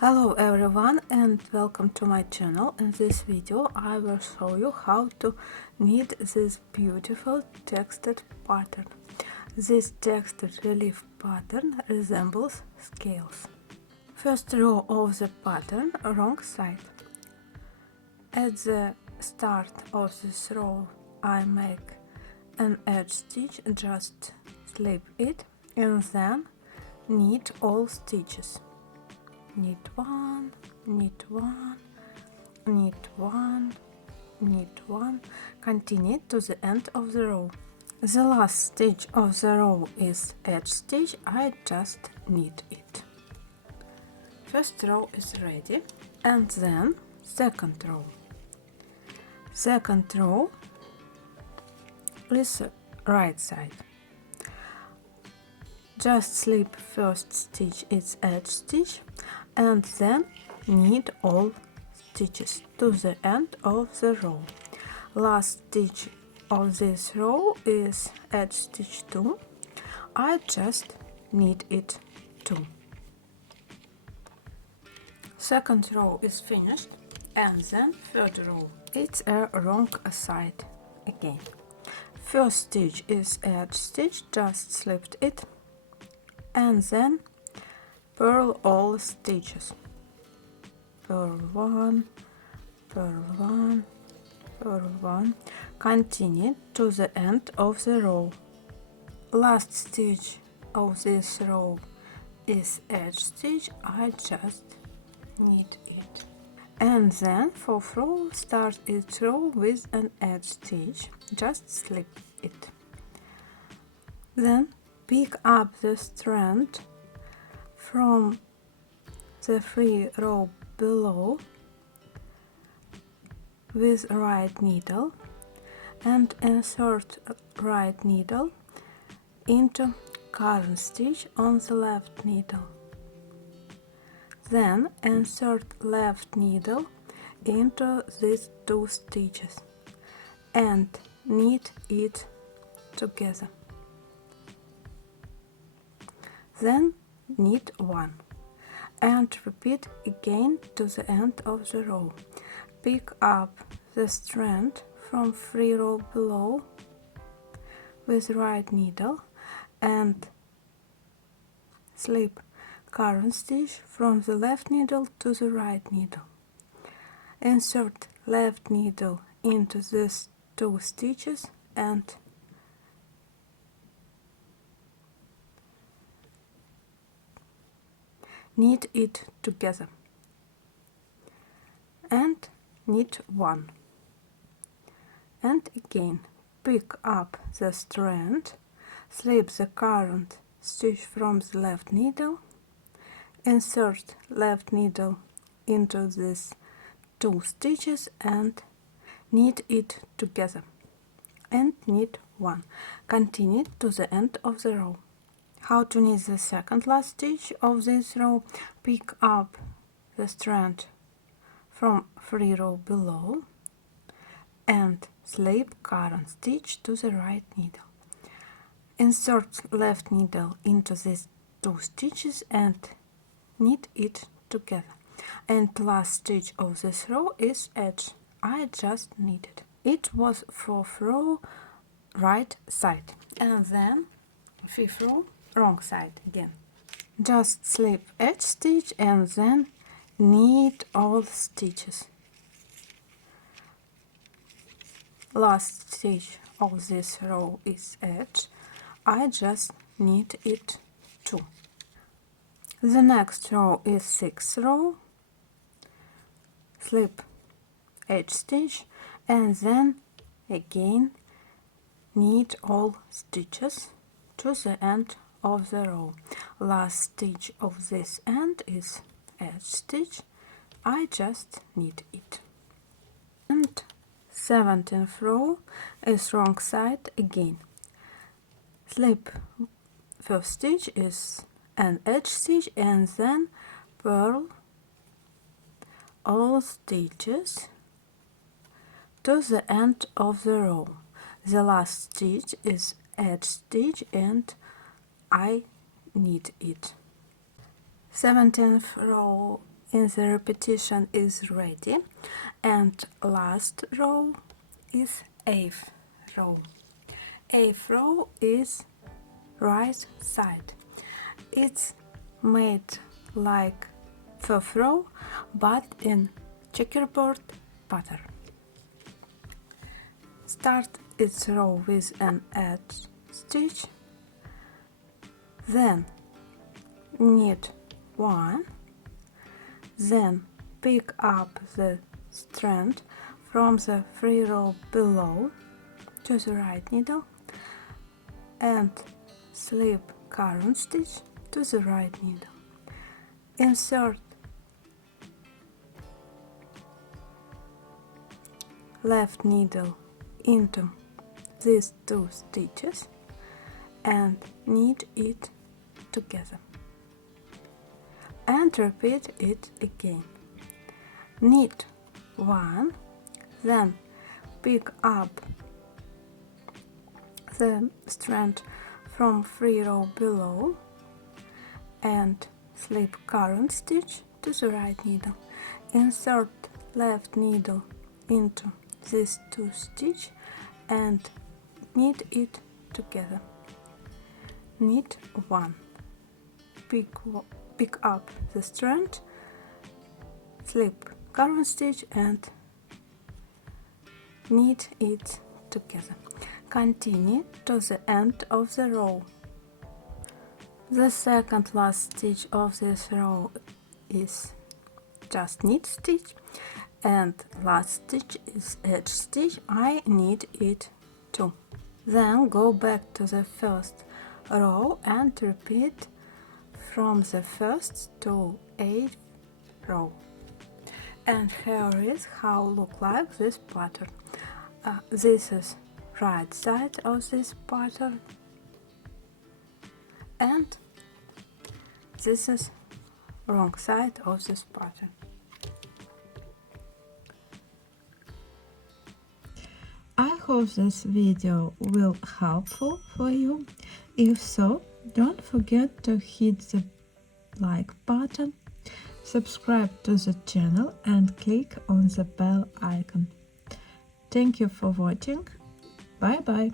Hello everyone and welcome to my channel. In this video I will show you how to knit this beautiful textured pattern. This textured relief pattern resembles scales. First row of the pattern, wrong side. At the start of this row I make an edge stitch, just slip it and then knit all stitches. Knit one, knit one, knit one, knit one, continue to the end of the row. The last stitch of the row is edge stitch, I just knit it. First row is ready, and then second row. Second row is right side. Just slip first stitch, it's edge stitch, and then knit all stitches to the end of the row. Last stitch of this row is edge stitch 2. I just knit it 2. Second row is finished, and then third row. It's a wrong side again. First stitch is edge stitch, just slipped it, and then purl all stitches. Purl 1, purl 1, purl 1. Continue to the end of the row. Last stitch of this row is edge stitch, I just knit it. And then fourth row, start each row with an edge stitch, just slip it. Then pick up the strand from the free row below with right needle and insert right needle into current stitch on the left needle. Then insert left needle into these two stitches and knit it together. Then knit 1 and repeat again to the end of the row. Pick up the strand from free row below with right needle and slip current stitch from the left needle to the right needle. Insert left needle into these two stitches and knit it together and knit 1 and again pick up the strand, slip the current stitch from the left needle, insert left needle into these two stitches and knit it together and knit 1. Continue to the end of the row. How to knit the second last stitch of this row? Pick up the strand from free row below and slip current stitch to the right needle. Insert left needle into these two stitches and knit it together. And last stitch of this row is edge. I just knitted. It was fourth row, right side, and then fifth row, wrong side again. Just slip edge stitch and then knit all stitches. Last stitch of this row is edge. I just knit it 2. The next row is sixth row. Slip edge stitch and then again knit all stitches to the end of the row. Last stitch of this end is edge stitch. I just knit it. And 17th row is wrong side again. Slip first stitch is an edge stitch and then purl all stitches to the end of the row. The last stitch is edge stitch and I knit it. 17th row in the repetition is ready, and last row is eighth row. Eighth row is right side. It's made like fourth row but in checkerboard pattern. Start its row with an edge stitch, then knit 1, then pick up the strand from the free row below to the right needle and slip current stitch to the right needle. Insert left needle into these 2 stitches and knit it together. And repeat it again. Knit 1, then pick up the strand from free row below and slip current stitch to the right needle. Insert left needle into these 2 stitches and knit it together. Knit 1, pick up the strand, slip current stitch and knit it together. Continue to the end of the row. The second last stitch of this row is just knit stitch, and last stitch is edge stitch. I knit it too. Then go back to the first row and repeat from the first to 8th row. And here is how look like this pattern. This is right side of this pattern, and this is wrong side of this pattern. I hope this video will helpful for you. If so, don't forget to hit the like button, subscribe to the channel and click on the bell icon. Thank you for watching. Bye bye.